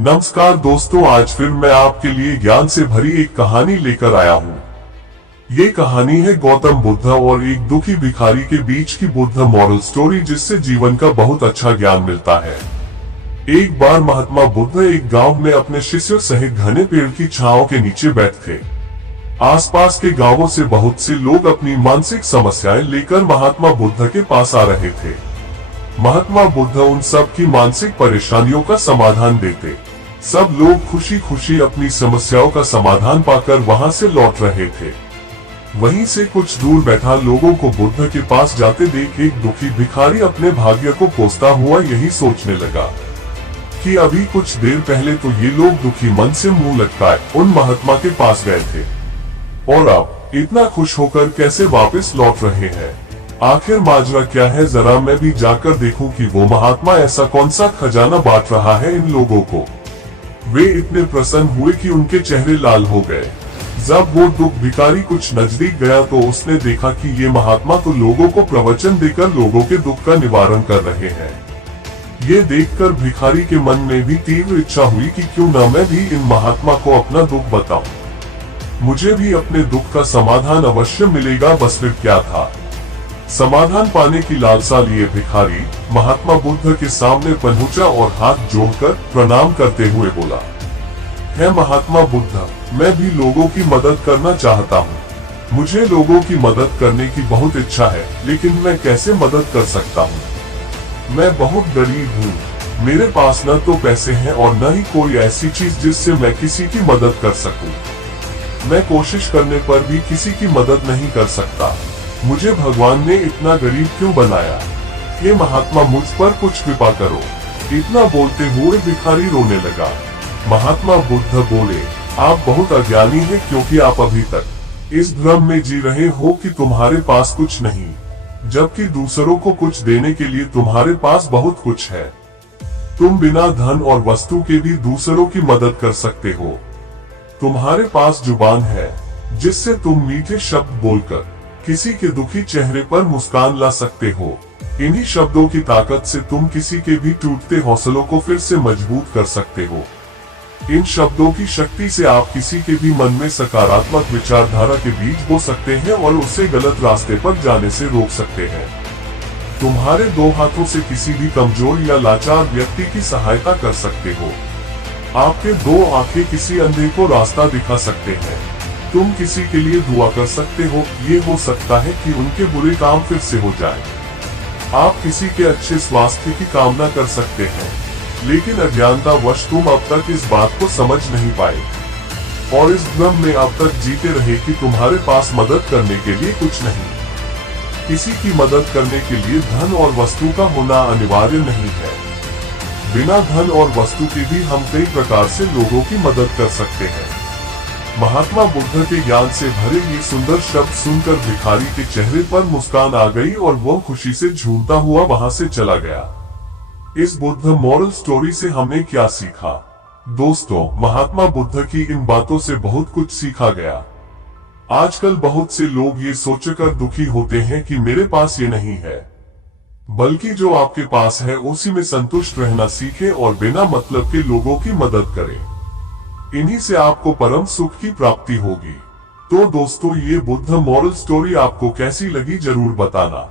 नमस्कार दोस्तों, आज फिर मैं आपके लिए ज्ञान से भरी एक कहानी लेकर आया हूँ। ये कहानी है गौतम बुद्ध और एक दुखी भिखारी के बीच की बुद्ध मॉरल स्टोरी, जिससे जीवन का बहुत अच्छा ज्ञान मिलता है। एक बार महात्मा बुद्ध एक गांव में अपने शिष्यों सहित घने पेड़ की छांव के नीचे बैठे थे। आसपास के गांवों से बहुत से लोग अपनी मानसिक समस्याएं लेकर महात्मा बुद्ध के पास आ रहे थे। महात्मा बुद्ध उन सब की मानसिक परेशानियों का समाधान देते। सब लोग खुशी खुशी अपनी समस्याओं का समाधान पाकर वहां से लौट रहे थे। वहीं से कुछ दूर बैठा लोगों को बुद्ध के पास जाते देख एक दुखी भिखारी अपने भाग्य को कोसता हुआ यही सोचने लगा कि अभी कुछ देर पहले तो ये लोग दुखी मन से मुंह लटकाए उन महात्मा के पास गए थे, और अब इतना खुश होकर कैसे वापस लौट रहे हैं। आखिर माजरा क्या है, जरा मैं भी जाकर देखूं कि वो महात्मा ऐसा कौन सा खजाना बांट रहा है इन लोगों को। वे इतने प्रसन्न हुए कि उनके चेहरे लाल हो गए। जब वो दुख भिखारी कुछ नजदीक गया तो उसने देखा कि ये महात्मा तो लोगों को प्रवचन देकर लोगों के दुख का निवारण कर रहे हैं। ये देखकर भिखारी के मन में भी तीव्र इच्छा हुई कि क्यों न मैं भी इन महात्मा को अपना दुख बताऊं, मुझे भी अपने दुख का समाधान अवश्य मिलेगा। बस फिर क्या था, समाधान पाने की लालसा लिए भिखारी महात्मा बुद्ध के सामने पहुंचा और हाथ जोड़कर प्रणाम करते हुए बोला, है महात्मा बुद्ध, मैं भी लोगों की मदद करना चाहता हूँ। मुझे लोगों की मदद करने की बहुत इच्छा है, लेकिन मैं कैसे मदद कर सकता हूँ। मैं बहुत गरीब हूँ, मेरे पास न तो पैसे हैं और न ही कोई ऐसी चीज जिससे मैं किसी की मदद कर सकूं। मैं कोशिश करने पर भी किसी की मदद नहीं कर सकता। मुझे भगवान ने इतना गरीब क्यों बनाया? ये महात्मा मुझ पर कुछ कृपा करो। इतना बोलते हुए भिखारी रोने लगा। महात्मा बुद्ध बोले, आप बहुत अज्ञानी हैं, क्योंकि आप अभी तक इस भ्रम में जी रहे हो कि तुम्हारे पास कुछ नहीं, जबकि दूसरों को कुछ देने के लिए तुम्हारे पास बहुत कुछ है। तुम बिना धन और वस्तु के भी दूसरों की मदद कर सकते हो। तुम्हारे पास जुबान है, जिससे तुम मीठे शब्द बोलकर किसी के दुखी चेहरे पर मुस्कान ला सकते हो। इन्हीं शब्दों की ताकत से तुम किसी के भी टूटते हौसलों को फिर से मजबूत कर सकते हो। इन शब्दों की शक्ति से आप किसी के भी मन में सकारात्मक विचारधारा के बीज बो सकते हैं और उसे गलत रास्ते पर जाने से रोक सकते हैं। तुम्हारे दो हाथों से किसी भी कमजोर या लाचार व्यक्ति की सहायता कर सकते हो। आपके दो आंखें किसी अंधे को रास्ता दिखा सकते हैं। तुम किसी के लिए दुआ कर सकते हो, ये हो सकता है कि उनके बुरे काम फिर से हो जाए। आप किसी के अच्छे स्वास्थ्य की कामना कर सकते हैं, लेकिन अज्ञानतावश तुम अब तक इस बात को समझ नहीं पाए और इस भ्रम में अब तक जीते रहे कि तुम्हारे पास मदद करने के लिए कुछ नहीं। किसी की मदद करने के लिए धन और वस्तु का होना अनिवार्य नहीं है। बिना धन और वस्तु के भी हम कई प्रकार से लोगों की मदद कर सकते हैं। महात्मा बुद्ध के ज्ञान से भरे ये सुंदर शब्द सुनकर भिखारी के चेहरे पर मुस्कान आ गई और वो खुशी से झूमता हुआ वहां से चला गया। इस बुद्ध मॉरल स्टोरी से हमने क्या सीखा? दोस्तों, महात्मा बुद्ध की इन बातों से बहुत कुछ सीखा गया। आजकल बहुत से लोग ये सोचकर दुखी होते हैं कि मेरे पास ये नहीं है, बल्कि जो आपके पास है उसी में संतुष्ट रहना सीखें और बिना मतलब के लोगों की मदद करें। इन्हीं से आपको परम सुख की प्राप्ति होगी। तो दोस्तों, ये बुद्ध मॉरल स्टोरी आपको कैसी लगी जरूर बताना।